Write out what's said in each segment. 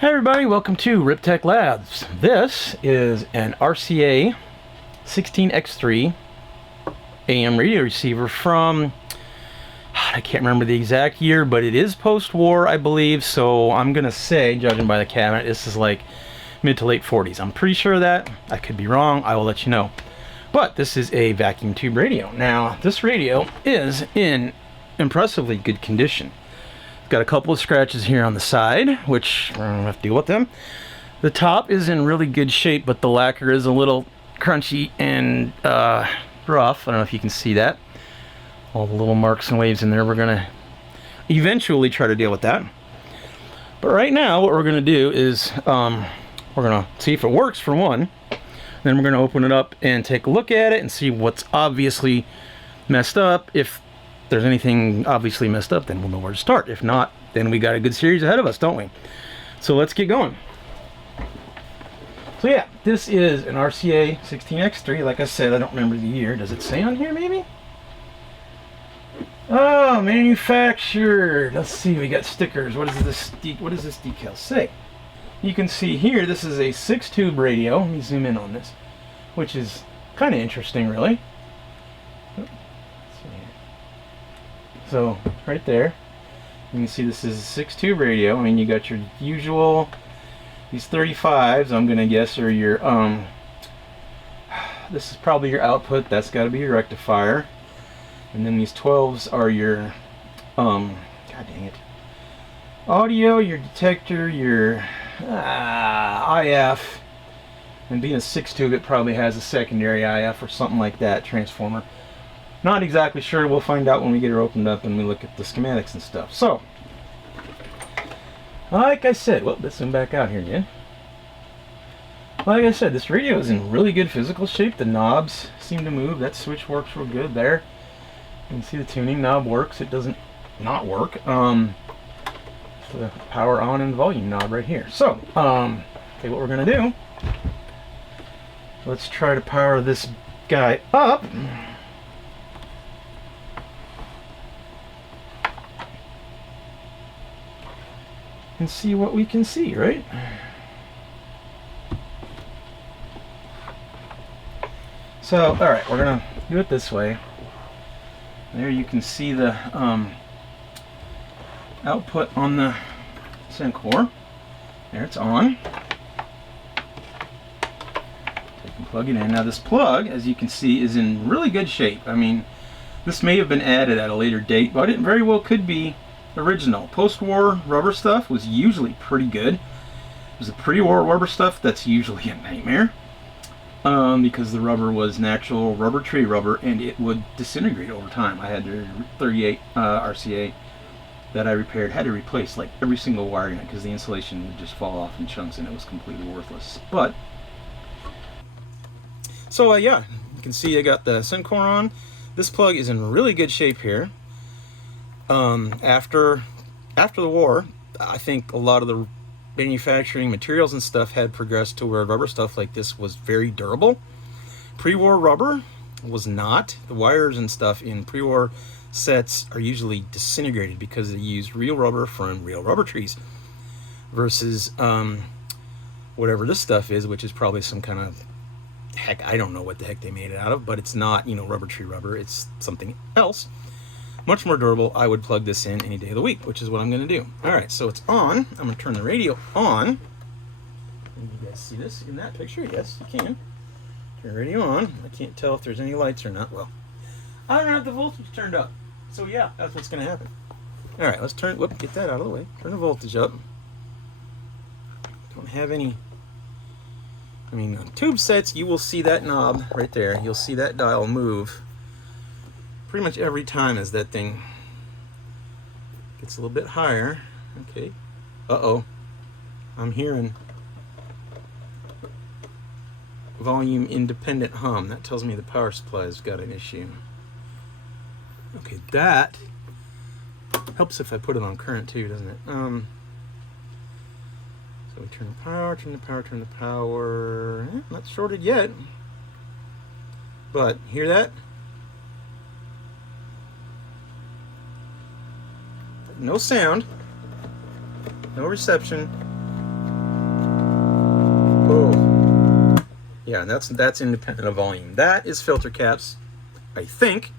Hi everybody, welcome to RipTech Labs. This is an RCA 16x3 AM radio receiver from, I can't remember the exact year, but it is post-war, I believe, so I'm gonna say, judging by the cabinet, this is like mid to late 40s. I'm pretty sure of that. I could be wrong, I will let you know. But this is a vacuum tube radio. Now, this radio is in impressively good condition. Got a couple of scratches here on the side, which we're gonna have to deal with them. The top is in really good shape, but the lacquer is a little crunchy and rough. I don't know if you can see that. All the little marks and waves in there. We're gonna eventually try to deal with that. But right now, what we're gonna do is we're gonna see if it works for one. Then we're gonna open it up and take a look at it and see what's obviously messed up. If there's anything obviously messed up, then we'll know where to start. If not, then we got a good series ahead of us, don't we? So let's get going. So yeah, this is an RCA 16x3. Like I said, I don't remember the year. Does it say on here maybe? Oh, manufactured. Let's see, we got stickers. What does this decal say? You can see here, this is a 6-tube radio. Let me zoom in on this, which is kind of interesting, really. So right there, you can see this is a 6-tube radio. I mean, you got your usual, these 35s, I'm gonna guess, are your this is probably your output. That's got to be your rectifier, and then these 12s are your god dang it, audio, your detector, your IF, and being a 6-tube, it probably has a secondary IF or something like that, transformer. Not exactly sure. We'll find out when we get her opened up and we look at the schematics and stuff. So, like I said, well, let's zoom back out here again. Like I said, this radio is in really good physical shape. The knobs seem to move. That switch works real good there. You can see the tuning knob works. It doesn't not work. The power on and volume knob right here. So, okay, what we're gonna do? Let's try to power this guy up. And see what we can see, right? So, all right, we're gonna do it this way. There you can see the output on the Sencor. There, it's on. So you can plug it in. Now this plug, as you can see, is in really good shape. I mean, this may have been added at a later date, but it very well could be original. Post-war rubber stuff was usually pretty good. It was the pre-war rubber stuff that's usually a nightmare, because the rubber was natural rubber, tree rubber, and it would disintegrate over time. I had the 38 RCA that I repaired, had to replace like every single wire in it because the insulation would just fall off in chunks and it was completely worthless. But so yeah, you can see I got the Sencor on. This plug is in really good shape here. After the war, I think a lot of the manufacturing materials and stuff had progressed to where rubber stuff like this was very durable. Pre-war rubber was not. The wires and stuff in pre-war sets are usually disintegrated because they use real rubber from real rubber trees versus whatever this stuff is, which is probably some kind of, heck, I don't know what the heck they made it out of, but it's not, you know, rubber tree rubber. It's something else. Much more durable. I would plug this in any day of the week, which is what I'm going to do. All right, so it's on. I'm going to turn the radio on. Can you guys see this in that picture? Yes, you can. Turn the radio on. I can't tell if there's any lights or not. Well, I don't have the voltage turned up. So yeah, that's what's going to happen. All right, let's turn, get that out of the way. Turn the voltage up. Don't have any, I mean, on tube sets, you will see that knob right there. You'll see that dial move pretty much every time as that thing gets a little bit higher. Okay. Uh-oh. I'm hearing volume independent hum. That tells me the power supply's got an issue. Okay, that helps if I put it on current too, doesn't it? So we turn the power, turn the power, turn the power. Not shorted yet. But hear that? No sound, no reception, Oh. Yeah, that's independent of volume. That is filter caps, I think,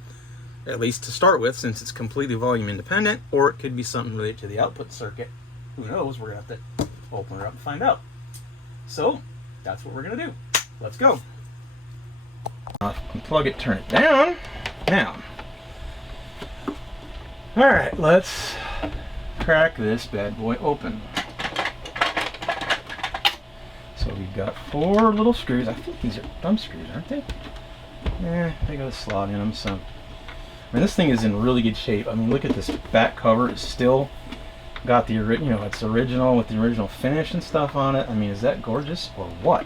at least to start with, since it's completely volume independent, or it could be something related to the output circuit. Who knows? We're going to have to open her up and find out. So, that's what we're going to do. Let's go. Unplug it, turn it down. Now, alright, let's crack this bad boy open. So we've got 4 little screws. I think these are thumb screws, aren't they? Yeah, they got a slot in them. So, I mean, this thing is in really good shape. I mean, look at this back cover. It's still got the it's original with the original finish and stuff on it. I mean, is that gorgeous or what?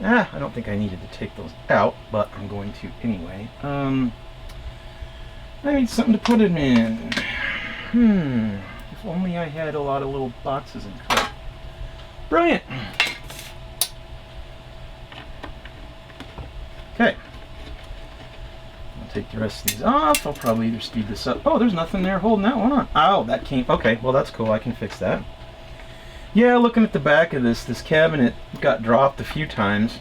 I don't think I needed to take those out, but I'm going to anyway. I need something to put it in. If only I had a lot of little boxes and cut. Brilliant. Okay. I'll take the rest of these off. I'll probably either speed this up. Oh, there's nothing there holding that one on. Oh, that came. Okay, well, that's cool. I can fix that. Yeah, looking at the back of this cabinet got dropped a few times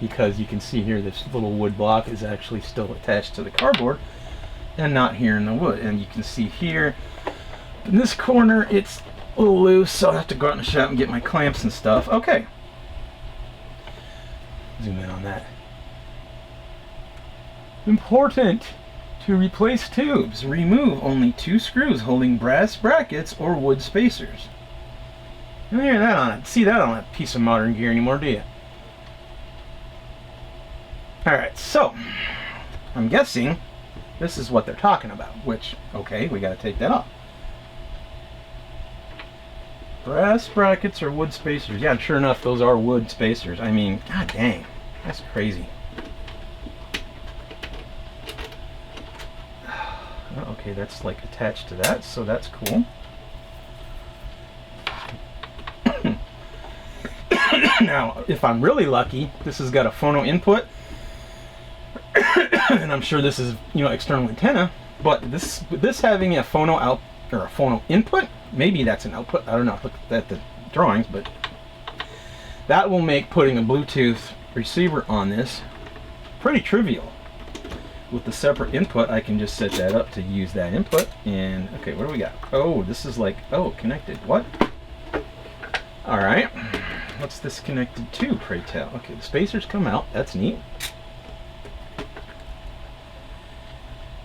because you can see here this little wood block is actually still attached to the cardboard and not here in the wood. And you can see here in this corner it's a little loose, so I'll have to go out in the shop and get my clamps and stuff. Okay. Zoom in on that. Important to replace tubes. Remove only 2 screws holding brass brackets or wood spacers. You don't hear that on it. See that on a piece of modern gear anymore, do you? Alright, so I'm guessing this is what they're talking about, which, okay, we gotta take that off. Brass brackets or wood spacers. Yeah, sure enough, those are wood spacers. I mean, god dang, that's crazy. Okay, that's like attached to that, so that's cool. Now, if I'm really lucky, this has got a phono input, and I'm sure this is, external antenna. But this having a phono out or a phono input, maybe that's an output. I don't know. Look at the drawings, but that will make putting a Bluetooth receiver on this pretty trivial. With the separate input, I can just set that up to use that input. And okay, what do we got? Oh, this is like connected. What? All right. What's this connected to, pray tell? Okay, the spacers come out. That's neat.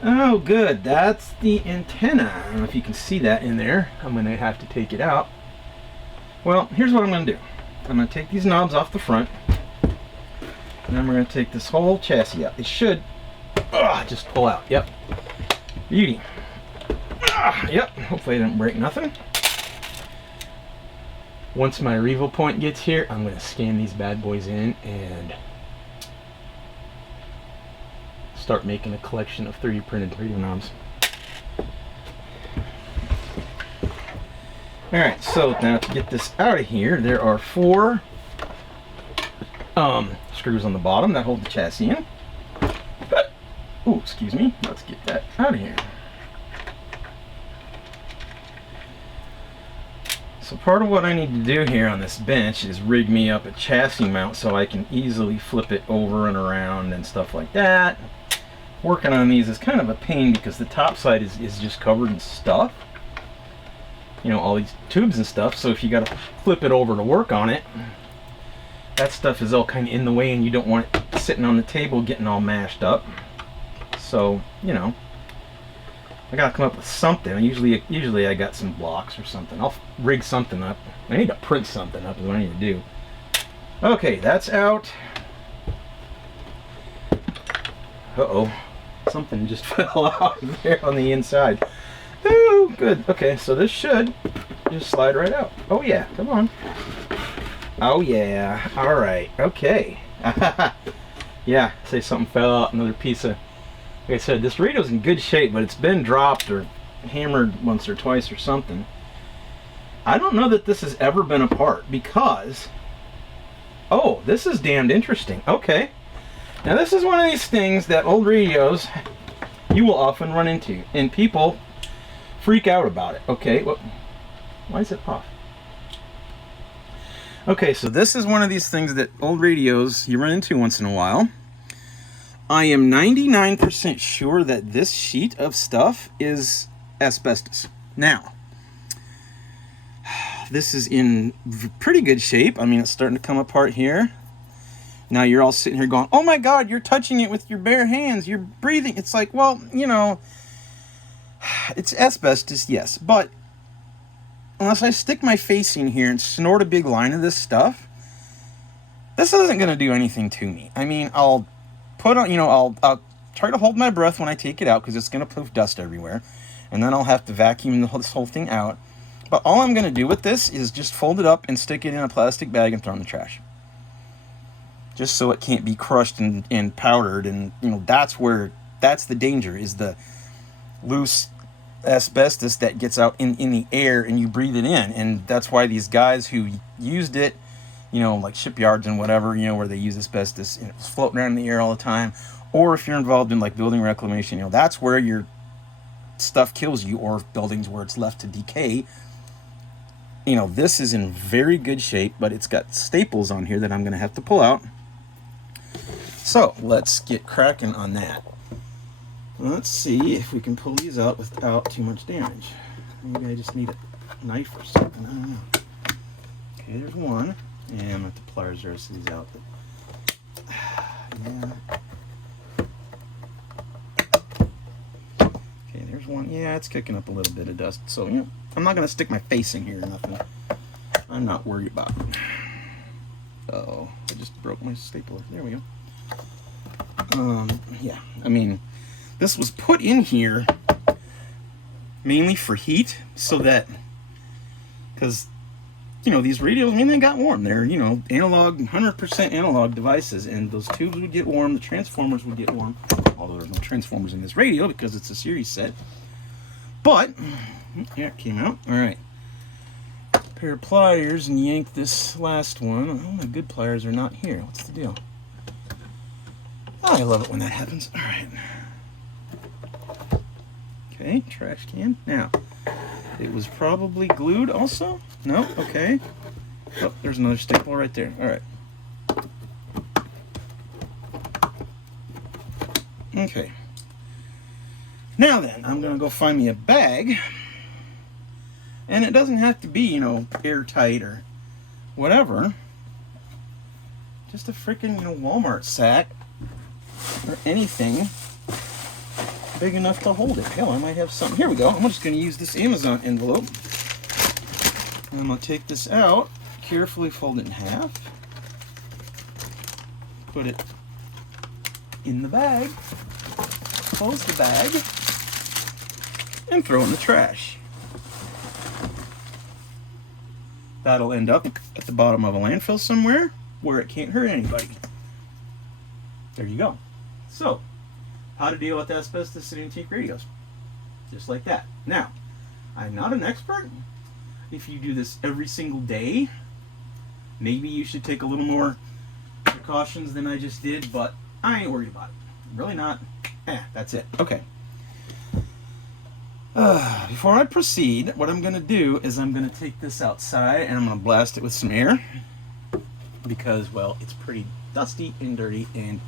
Oh, good. That's the antenna. I don't know if you can see that in there. I'm going to have to take it out. Well, here's what I'm going to do. I'm going to take these knobs off the front. And then we're going to take this whole chassis out. It should just pull out. Yep. Beauty. Yep. Hopefully I didn't break nothing. Once my revo point gets here, I'm going to scan these bad boys in and start making a collection of 3D printed radio knobs. Alright, so now to get this out of here, there are 4 screws on the bottom that hold the chassis in. Oh, excuse me. Let's get that out of here. So part of what I need to do here on this bench is rig me up a chassis mount so I can easily flip it over and around and stuff like that. Working on these is kind of a pain because the top side is just covered in stuff. All these tubes and stuff, so if you got to flip it over to work on it, that stuff is all kind of in the way and you don't want it sitting on the table getting all mashed up. So, I gotta come up with something. Usually I got some blocks or something. I'll rig something up. I need to print something up is what I need to do. Okay, that's out. Uh-oh. Something just fell out there on the inside. Oh, good. Okay, so this should just slide right out. Oh yeah, come on. Oh yeah. Alright. Okay. Yeah, say something fell out, another piece of... Like I said, this radio's in good shape, but it's been dropped or hammered once or twice or something. I don't know that this has ever been apart because... Oh, this is damned interesting. Okay. Now this is one of these things that old radios you will often run into, and people freak out about it. Okay, well, why is it off? Okay, so this is one of these things that old radios you run into once in a while. I am 99% sure that this sheet of stuff is asbestos. Now, this is in pretty good shape. I mean, it's starting to come apart here. Now you're all sitting here going, oh my God, you're touching it with your bare hands. You're breathing. It's like, well, you know, it's asbestos, yes. But unless I stick my face in here and snort a big line of this stuff, this isn't going to do anything to me. I mean, I'll put on, you know, I'll try to hold my breath when I take it out because it's going to poof dust everywhere. And then I'll have to vacuum this whole thing out. But all I'm going to do with this is just fold it up and stick it in a plastic bag and throw it in the trash. Just so it can't be crushed and powdered. And, you know, that's the danger, is the loose asbestos that gets out in the air and you breathe it in. And that's why these guys who used it, you know, like shipyards and whatever, you know, where they use asbestos and it was floating around in the air all the time, or if you're involved in like building reclamation, you know, that's where your stuff kills you, or buildings where it's left to decay. You know, this is in very good shape, but it's got staples on here that I'm going to have to pull out. So let's get cracking on that. Let's see if we can pull these out without too much damage. Maybe I just need a knife or something. I don't know. Okay, there's one. And I'm going to have to pliers the rest of these out. But, yeah. Okay, there's one. Yeah, it's kicking up a little bit of dust. So, you know, I'm not going to stick my face in here or nothing. I'm not worried about it. Uh-oh, I just broke my stapler. There we go. Yeah, I mean, this was put in here mainly for heat, so that, because, you know, these radios, I mean, they got warm. They're, you know, analog, 100% analog devices, and those tubes would get warm, the transformers would get warm, although there's no transformers in this radio because it's a series set. But, yeah, it came out. All right. Pair of pliers and yank this last one. Oh, my good pliers are not here. What's the deal? Oh, I love it when that happens. All right. Okay, trash can. Now, it was probably glued also? No? Okay. Oh, there's another staple right there. All right. Okay. Now then, I'm going to go find me a bag. And it doesn't have to be, you know, airtight or whatever. Just a freaking, you know, Walmart sack or anything big enough to hold it. Hell, I might have something. Here we go. I'm just going to use this Amazon envelope. And I'm going to take this out, carefully fold it in half, put it in the bag, close the bag, and throw it in the trash. That'll end up at the bottom of a landfill somewhere where it can't hurt anybody. There you go. So, how to deal with asbestos in antique radios. Just like that. Now, I'm not an expert. If you do this every single day, maybe you should take a little more precautions than I just did, but I ain't worried about it. Really not. That's it. Okay. Before I proceed, what I'm going to do is I'm going to take this outside and I'm going to blast it with some air because, well, it's pretty dusty and dirty, and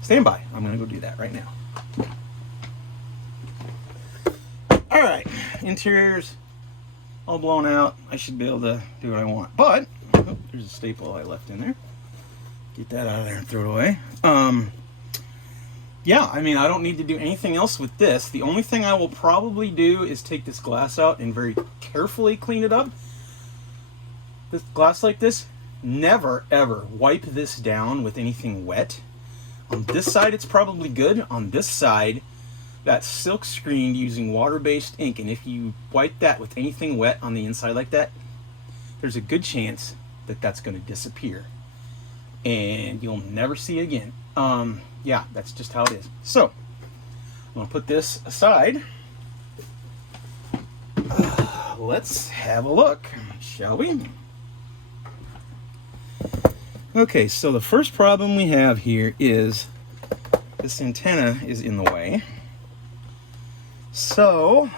stand by. I'm going to go do that right now. Alright, interior's all blown out. I should be able to do what I want. But, oh, there's a staple I left in there. Get that out of there and throw it away. Yeah, I mean, I don't need to do anything else with this. The only thing I will probably do is take this glass out and very carefully clean it up. This glass like this, never ever wipe this down with anything wet. On this side, it's probably good. On this side, that's silk screened using water-based ink, and if you wipe that with anything wet on the inside like that, there's a good chance that that's going to disappear and you'll never see it again. Yeah, that's just how it is. So, I'm going to put this aside. Let's have a look, shall we? Okay, so the first problem we have here is this antenna is in the way. So,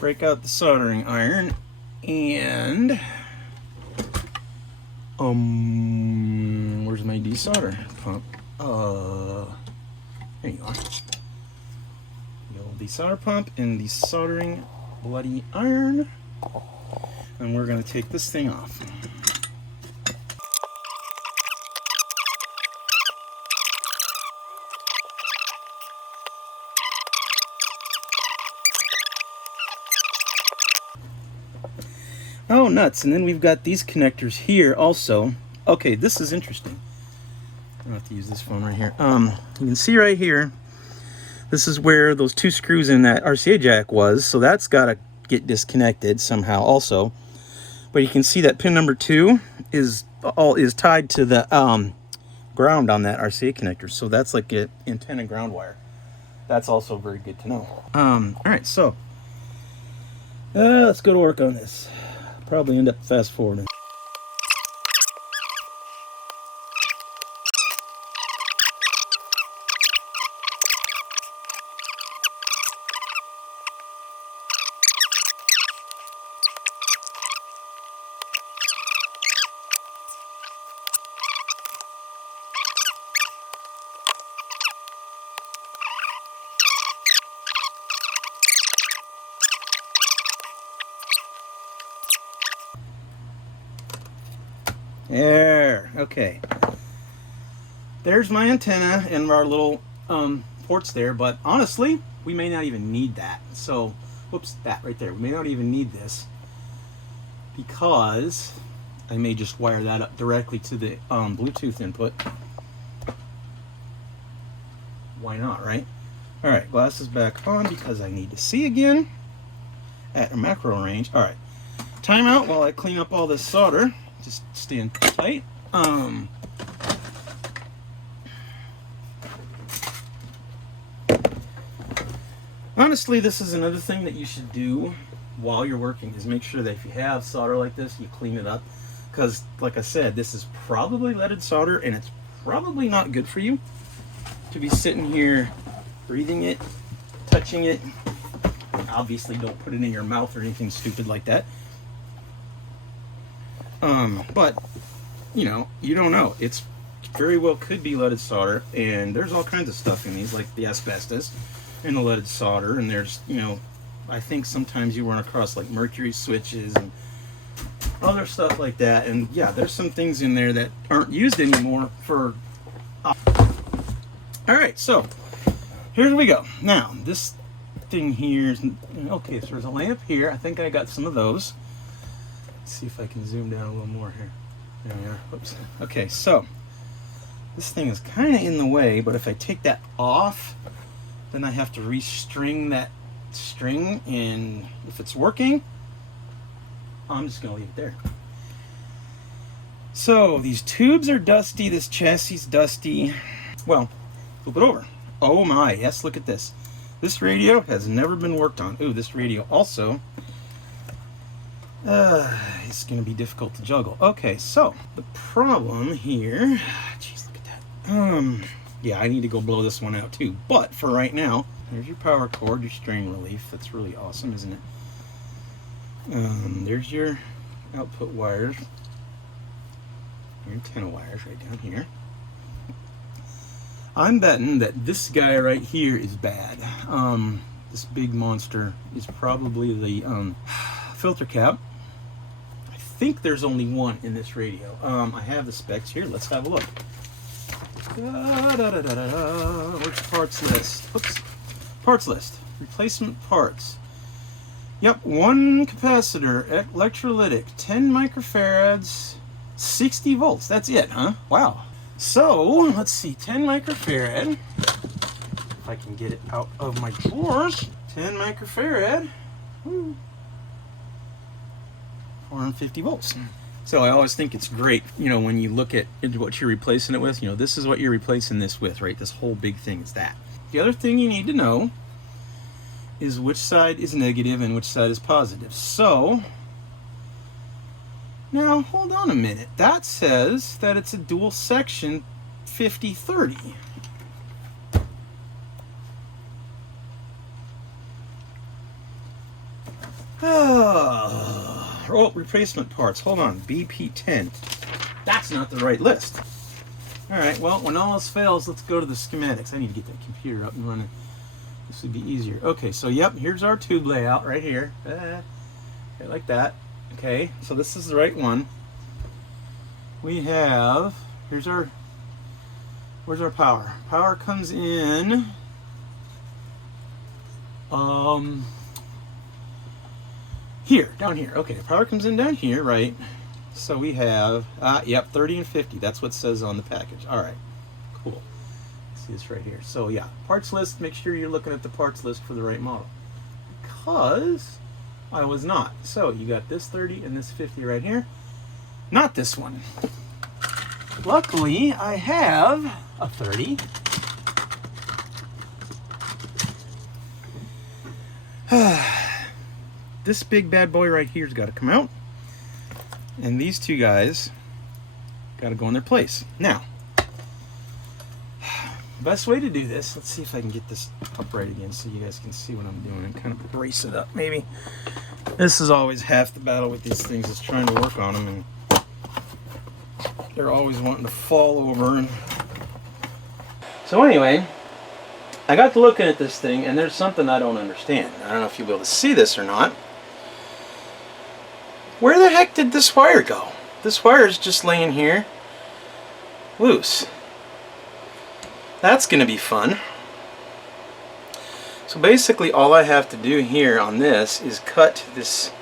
break out the soldering iron and Where's my desolder pump? There you are. The old desolder pump and desoldering bloody iron. And we're gonna take this thing off. Oh, nuts. And then we've got these connectors here also. Okay, this is interesting. I don't have to use this phone right here. You can see right here, this is where those two screws in that RCA jack was. So that's got to get disconnected somehow also. But you can see that pin number 2 is tied to the ground on that RCA connector. So that's like an antenna ground wire. That's also very good to know. All right, so let's go to work on this. Probably end up fast forwarding. There, okay. There's my antenna and our little ports there, but honestly, we may not even need that. So, whoops, that right there. We may not even need this because I may just wire that up directly to the Bluetooth input. Why not, right? All right, glasses back on because I need to see again at a macro range. All right, timeout while I clean up all this solder. Just stand tight. Honestly, this is another thing that you should do while you're working, is make sure that if you have solder like this, you clean it up. Because, like I said, this is probably leaded solder, and it's probably not good for you to be sitting here breathing it, touching it. Obviously, don't put it in your mouth or anything stupid like that. But, you know, you don't know. It's very well could be leaded solder, and there's all kinds of stuff in these, like the asbestos and the leaded solder, and there's, you know, I think sometimes you run across like mercury switches and other stuff like that, and yeah, there's some things in there that aren't used anymore for... Alright, so, here we go. Now, this thing here is... Okay, so there's a lamp here. I think I got some of those. Let's see if I can zoom down a little more here. There we are. Whoops. Okay, so this thing is kind of in the way, but if I take that off, then I have to restring that string, and if it's working, I'm just going to leave it there. So these tubes are dusty, this chassis is dusty. Well, flip it over. Oh my, yes, look at this. This radio has never been worked on. Ooh, this radio also... it's going to be difficult to juggle. Okay, so the problem here, jeez, look at that. Yeah, I need to go blow this one out too. But for right now, there's your power cord, your strain relief. That's really awesome, isn't it? There's your output wires, your antenna wires right down here. I'm betting that this guy right here is bad. This big monster is probably the filter cap. I think there's only one in this radio. I have the specs here. Let's have a look. Where's the parts list? Oops. Parts list. Replacement parts. Yep, one capacitor, electrolytic, 10 microfarads, 60 volts. That's it, huh? Wow. So, let's see, 10 microfarad. If I can get it out of my drawers. 10 microfarad. 450 volts. So I always think it's great, you know, when you look at what you're replacing it with, you know, this is what you're replacing this with, right? This whole big thing is that. The other thing you need to know is which side is negative and which side is positive. So, now hold on a minute. That says that it's a dual section 50-30. Oh, replacement parts. Hold on. BP10. That's not the right list. All right, well, when all else fails, let's go to the schematics. I need to get that computer up and running. This would be easier. Okay, so yep, here's our tube layout right here. Okay, like that. Okay, so this is the right one. We have, where's our power? Power comes in, here, down here. Okay, power comes in down here, right? So we have, yep, 30 and 50. That's what it says on the package. All right, cool. See this right here. So yeah, parts list, make sure you're looking at the parts list for the right model. Because I was not. So you got this 30 and this 50 right here. Not this one. Luckily, I have a 30. This big bad boy right here's got to come out. And these two guys got to go in their place. Now, best way to do this, let's see if I can get this upright again so you guys can see what I'm doing and kind of brace it up maybe. This is always half the battle with these things, is trying to work on them, and they're always wanting to fall over. And so anyway, I got to looking at this thing, and there's something I don't understand. I don't know if you'll be able to see this or not. Where the heck did this wire go? This wire is just laying here loose. That's going to be fun. So basically all I have to do here on this is cut this.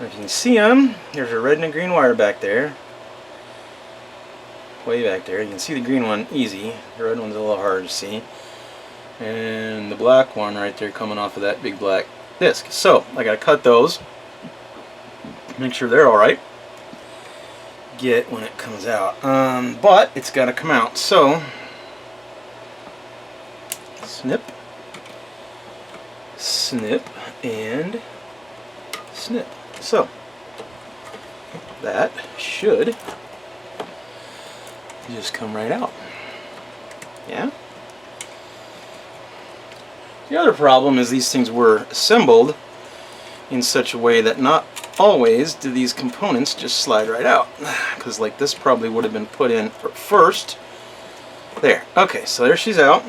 If you can see them, there's a red and a green wire back there. Way back there. You can see the green one easy. The red one's a little hard to see. And the black one right there coming off of that big black disc. So I got to cut those. Make sure they're alright. Get when it comes out. But it's got to come out. So snip, snip, and snip. So that should just come right out. Yeah? The other problem is these things were assembled in such a way that not always do these components just slide right out. Because like this probably would have been put in first. There. Okay, so there she's out.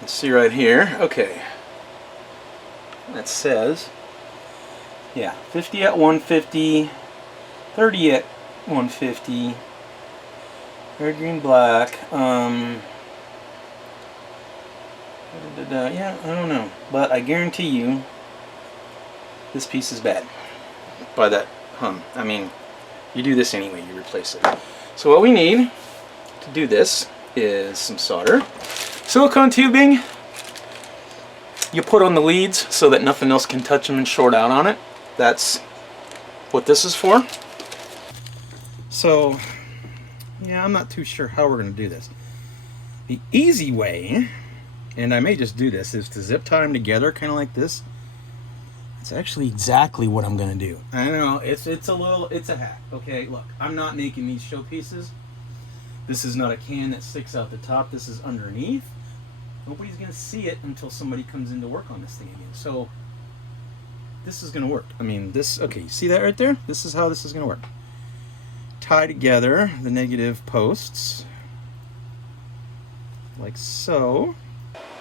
Let's see right here. Okay. That says, yeah, 50 at 150, 30 at 150, red, green, black. Yeah, I don't know. But I guarantee you, this piece is bad. By that hum. I mean, you do this anyway, you replace it. So what we need to do this is some solder. Silicone tubing, you put on the leads so that nothing else can touch them and short out on it. That's what this is for. So, yeah, I'm not too sure how we're going to do this. The easy way, and I may just do this, is to zip tie them together, kind of like this. It's actually exactly what I'm going to do. I know, it's a hack. Okay, look, I'm not making these showpieces. This is not a can that sticks out the top. This is underneath. Nobody's going to see it until somebody comes in to work on this thing again. So this is going to work. I mean, this, okay, you see that right there? This is how this is going to work. Tie together the negative posts like so.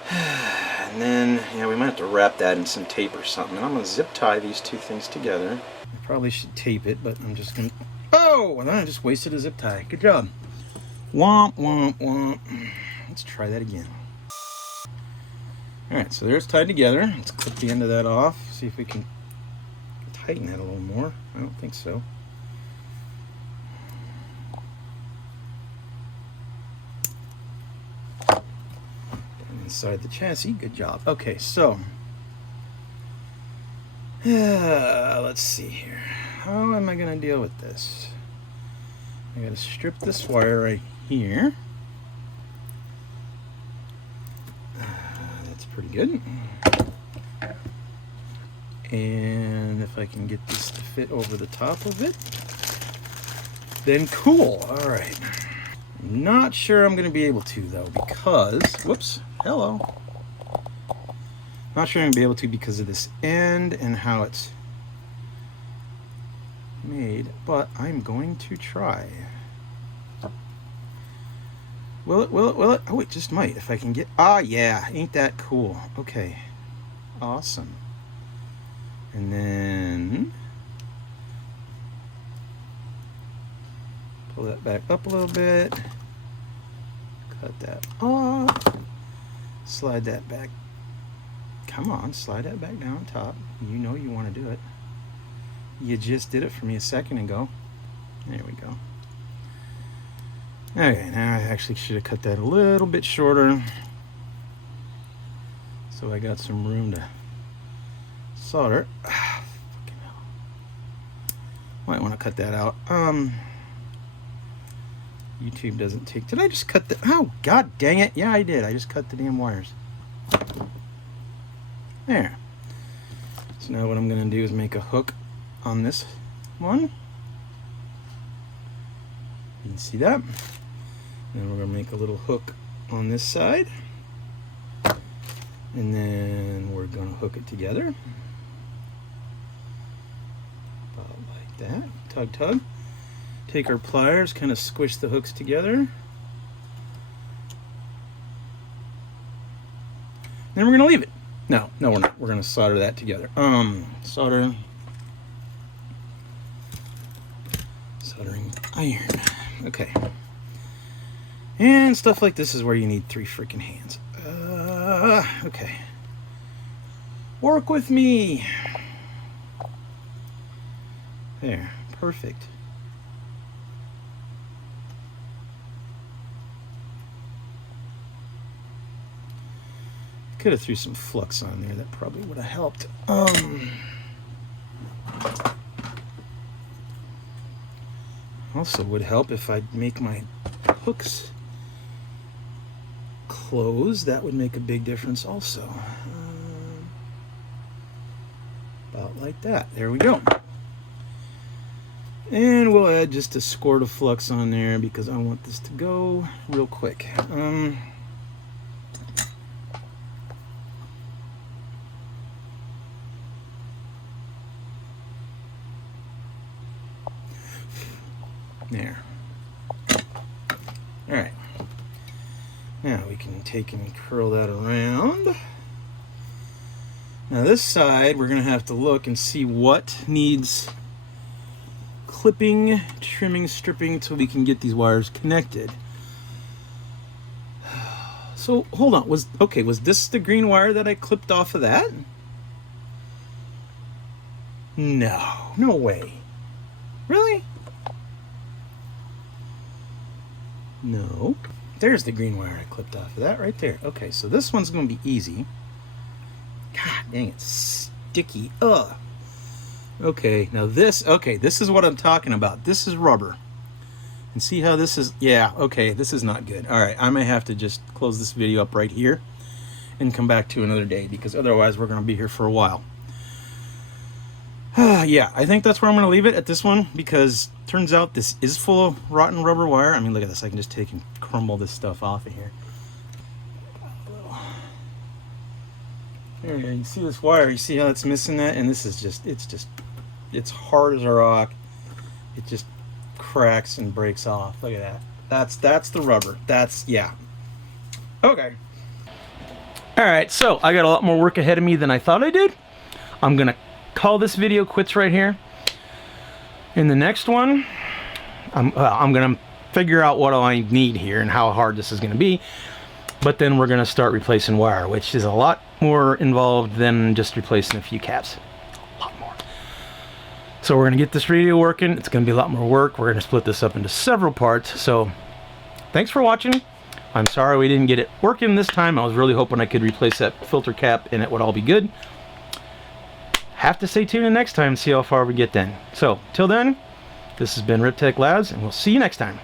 And then, yeah, we might have to wrap that in some tape or something. And I'm going to zip tie these two things together. I probably should tape it, but I'm just going to... Oh! And then I just wasted a zip tie. Good job. Womp, womp, womp. Let's try that again. Alright, so there's tied together. Let's clip the end of that off. See if we can tighten that a little more. I don't think so. Inside the chassis. Good job. Okay, so let's see here. How am I going to deal with this? I got to strip this wire right here. That's pretty good. And if I can get this to fit over the top of it, then cool. All right. Not sure I'm going to be able to, though, because, whoops, hello. Not sure I'm going to be able to because of this end and how it's made, but I'm going to try. Will it? Will it? Will it? Oh, it just might if I can get. Ah, yeah, ain't that cool? Okay, awesome. And then pull that back up a little bit. Cut that off. Slide that back. Come on, slide that back down top. You know you want to do it. You just did it for me a second ago. There we go. Okay, now I actually should have cut that a little bit shorter, so I got some room to solder. Ah, fucking hell. Might want to cut that out. YouTube doesn't take. Did I just cut the? Oh, god dang it! Yeah, I did. I just cut the damn wires. There. So now what I'm going to do is make a hook on this one. You can see that. Then we're going to make a little hook on this side. And then we're going to hook it together. About like that. Tug, tug. Take our pliers, kind of squish the hooks together. Then we're going to leave it. No, we're not. We're going to solder that together. Soldering iron. Okay. And stuff like this is where you need 3 freaking hands. Okay. Work with me. There. Perfect. Could have threw some flux on there. That probably would have helped. Also would help if I'd make my hooks close. That would make a big difference also. About like that. There we go. And we'll add just a squirt of flux on there because I want this to go real quick. There. Alright. Now we can take and curl that around. Now this side we're going to have to look and see what needs clipping, trimming, stripping until we can get these wires connected. So hold on, was this the green wire that I clipped off of that? No way. Really? No. There's the green wire I clipped off of that right there. Okay, so this one's going to be easy. God dang, it's sticky. Ugh. Okay, now this is what I'm talking about. This is rubber. And see how this is, yeah, okay, this is not good. All right, I may have to just close this video up right here and come back to another day because otherwise we're going to be here for a while. Yeah, I think that's where I'm going to leave it at this one because turns out this is full of rotten rubber wire. I mean, look at this. I can just take and crumble this stuff off of here. There you see this wire. You see how it's missing that? And this is just, it's hard as a rock. It just cracks and breaks off. Look at that. That's the rubber. Yeah. Okay. All right, so I got a lot more work ahead of me than I thought I did. I'm going to call this video quits right here. In the next one, I'm going to figure out what I need here and how hard this is going to be. But then we're going to start replacing wire, which is a lot more involved than just replacing a few caps. A lot more. So we're going to get this radio working. It's going to be a lot more work. We're going to split this up into several parts. So thanks for watching. I'm sorry we didn't get it working this time. I was really hoping I could replace that filter cap and it would all be good. Have to stay tuned next time and see how far we get then. So till then, this has been RipTech Labs and we'll see you next time.